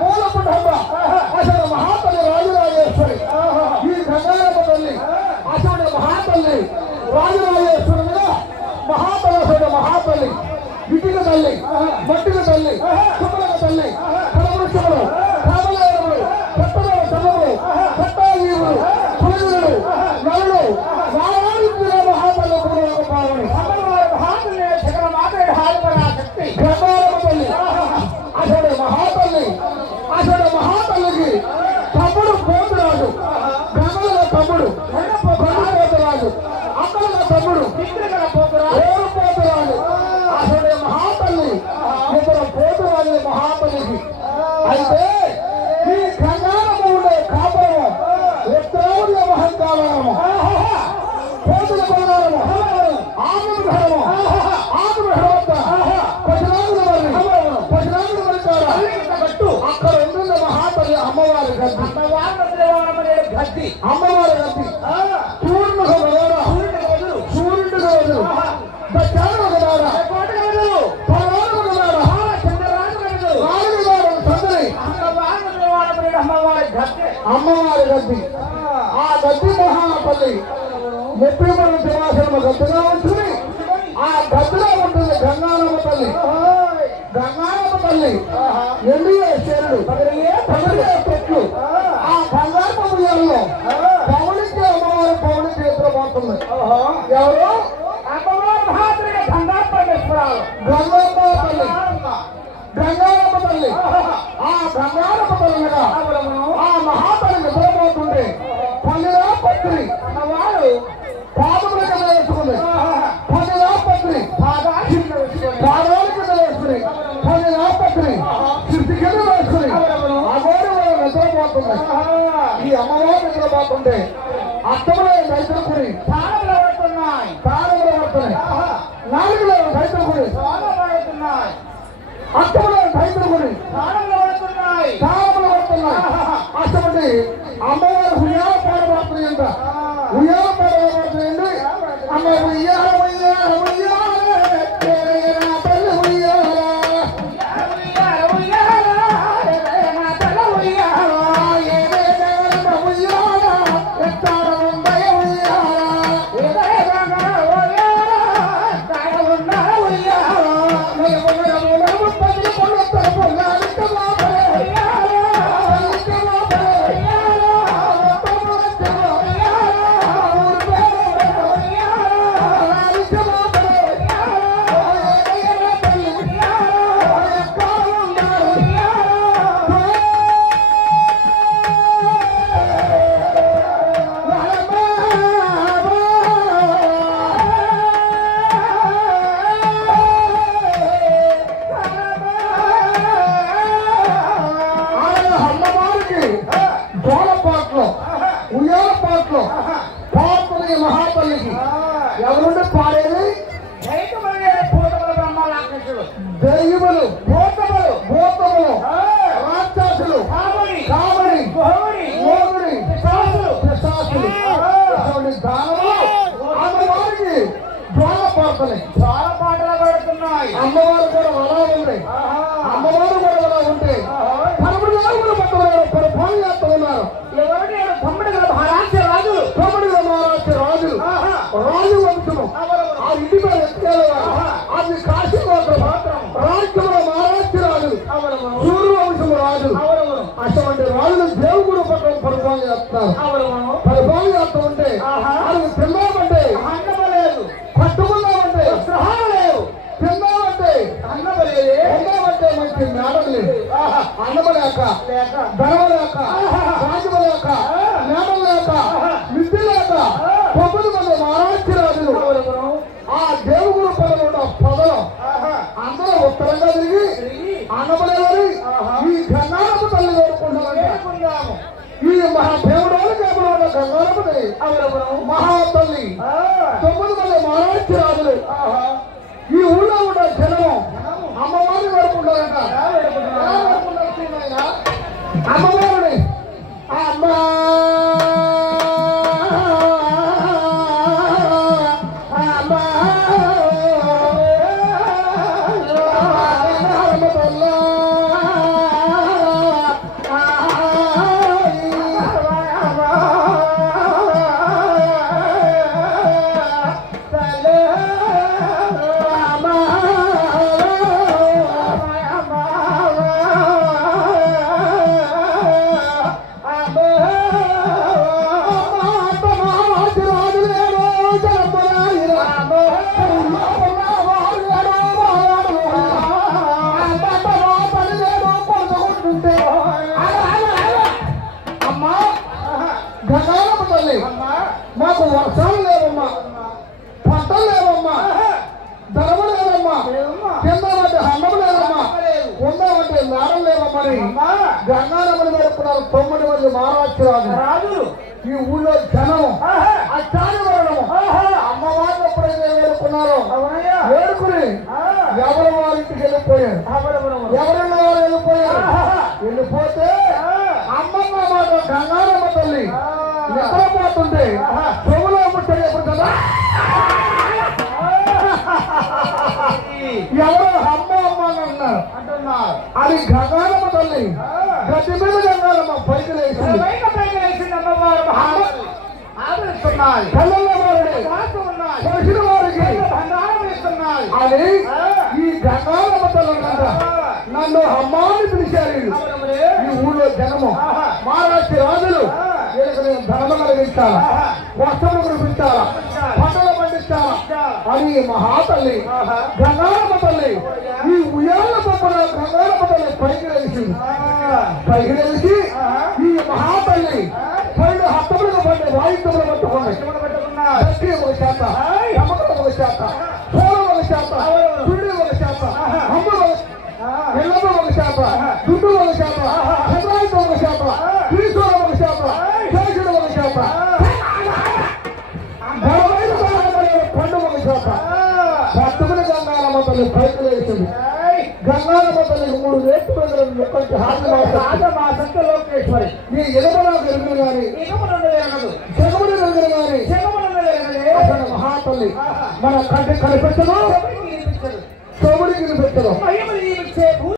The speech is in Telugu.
మూలపుటమ్మ అసలు మహాతల్లి రాజరాజేశ్వరి ఈ గంగారమ్మ తల్లి అసలు మహాతల్లి రాజరాజేశ్వరుగా మహాతల్లి మహాతల్లి ఇటుక తల్లి మట్టిక తల్లి కుమ్మలక తల్లి ఫలవృక్షములు కామలేరులు కొత్తగల సభలు కొత్తాజీవులు కులగురుడు నలుడు నారాయణ మహాతల్లి పూర్వక పావని మహాతల్లి శకర మాట్లాడి హాలుపరా శక్తి గంగారమ్మ తల్లి అసలు మహాతల్లి అసలు మహాతల్లికి తమ్ముడు పోతురాజు గంగల తమ్ముడు పోతురాజు అక్కల తమ్ముడు పోతురాజు అసలు మహాతల్లి ఇద్దరు పోతురాజు మహాతల్లికి అయితే ఈ గంగారమ్మ ఉండే కాపురము ఉత్తరావుడి మహంకాలము పోతుల బలము ఆనందము ఆనంద అక్కడ ఉంటుంది మహాతల్లి అమ్మవారి గద్ది అమ్మవారి గద్ది సూర్యుడికి వదలు అమ్మవారి గద్ది ఆ గద్ది మహాతల్లి 30 సింహాసనము గద్దిగా ఉంటుంది ఆ గద్దిలో ఉంటుంది గంగారమ్మ తల్లి గంగారమ్మ తల్లి ఎన్డీఏ శేరుడు చెట్లు ఆ బంగారు ఉయ్యాలలో పౌడికి అమ్మవారి పౌడి చేతిలో పోతుంది ఎవరు గంగమ్మ తల్లి గంగారమ్మ తల్లి ఆ గంగారమ్మ తల్లిగా ఆ మహాతల్లి నిద్రపోతుంటే పల్లిరా పత్రి అన్నవాడు పాదముల కింద వేసుకుంది పల్లిరా పత్రి పాదాల కింద వేసుకుని పల్లిరా పత్రి చిట్టి కింద వేసుకుని అగోడు నిద్రపోతుంది ఈ అమ్మవారు నిద్రపోతుంటే అత్తములో రైతులుకుని తాళంలో పడుతున్నాయి నాలుగులో రైతులుకుని అత్తములో రైతులుకుని తాళంలో పడుతున్నాయి అష్టపడి అమ్మవారు ఉయ్యాల పాడబడుతుంది అంట ఉయ్యాల పాడబడుతుంది అమ్మ ఉయ్యాల ఉయ్యాల మహాతల్లికి ఎవరుంటే పాడేది దైవములు భూతములు రాక్షసులు కామడి మోగుడి పిశాచులు దానములు అమ్మవారికి జ్వాల పాటలు పడుతున్నాయి అమ్మవారు కూడా అలా ఉంది అమ్మవారు కూడా అలా ఉంటే తమ్ముడు పరిపాలన చేస్తూ ఉన్నారు తమ్ముడు మహారాష్ట్ర రాజు రాజు వంశము ఆ ఇంటి మీద ఎత్తుకెళ్ళేవారు అది కాశీ గోత్రం రాజ్యంలో మహారాష్ట్ర రాజు సూర్య వంశము రాజు అటువంటి రాజులు దేవుడు పక్కన పరిపాలన చేస్తున్నారు పరిపాలన చేస్తూ ఉంటే అది తిన్నామంటే అన్నమలేదు పట్టుకున్నామంటే ఉత్సాహం లేవు తిన్నామంటే అన్నమలేదే మంచి మేడం లేదు అన్నమలేక ధనమలేక రాజుమలేక మేడం లేక మిద్ది లేక 9 మంది మహారాష్ట్ర రాజులు ఆ దేవుడు పదలు అందరూ ఉత్తరంగా తిరిగి అన్నమలేవని ఈ గంగారమ్మ తల్లి వేడుకుంటాము ఈ దేవుడు గంగారమ్మని మహాతల్లి 9 మంది మహారాష్ట్ర రాజులు ఈ ఊళ్ళో ఉన్న జనం అమ్మవారిని వేడుకుంటారంట అమ్మవారిని అమ్మ మాకు వర్షాలు లేవమ్మా, పంటలు లేవమ్మా, ధనము లేదమ్మా, కిందమంటే అన్నం లేదమ్మా, ఉందామంటే మేడం లేవమ్మని గంగారమ్మని వేడుకున్నారు 9 మంది మహారాజులు. ఈ ఊళ్ళో జనం అచ్చాని వరణము అమ్మవారిని ఎప్పుడైతే వేడుకున్నారో వేడుకుని ఎవరి వారింటికి వెళ్ళిపోయారు. ఎవరైనా వారు వెళ్ళిపోయారు. వెళ్ళిపోతే అమ్మమ్మ మాట గంగారమ్మ తల్లి ఎక్కడ పోతుంటే చెవులో ముట్టడి ఎప్పుడు కదా ఎవరో అమ్మ అమ్మ అని అంటున్నారు. అది గంగారమ్మ తల్లి గట్టి మీద గంగారమ్మ పైకి లేచింది. కళ్ళల్లో తెలిసిన వారికి అది ఈ గంగారమ్మ తల్లి నన్ను అమ్మాని పిలిచారు. ఈ ఊళ్ళో జనము మహారాష్ట్ర రాజులు వీళ్ళకి నేను ధనము కలిగించాలా, వస్త్రము కురిపించాలా, పంటలు పండించాలా అని మహాతల్లి గంగారమ్మ తల్లి ఈ ఉయ్యాల పక్కన గంగారమ్మ తల్లి పైకి లేచింది. పైకి లేచి ఈ మహాతల్లి పైన హస్తములకు పడ్డ వాయిద్యములు పట్టుకున్నాయి. గట్టి ఒక చేత, యమకం ఒక చేత, పూలం ఒక చేత, చుండి ఒక చేత, అమ్మ ఎల్లమ్మ ఒక చేత, దుడ్డు ఒక చేత, చంద్రాయుధ ఒక చేత, శ్రీశ్వరం ఒక చేత, శేషుడు ఒక చేత, పండు ఒక చేత పట్టుకుని గంగారమ్మ తల్లి పైకి లేచింది. గంగారమ్మ తల్లికి 3 రేట్లు పెద్దలు ముక్కటి హాజరు లోకేశ్వరి నీ ఎగమలా పెరుగులు గాని జగములు పెరుగులు గాని అసలు మహాతల్లి మన కంటి కనిపించదు, చెవుడికి వినిపించదు.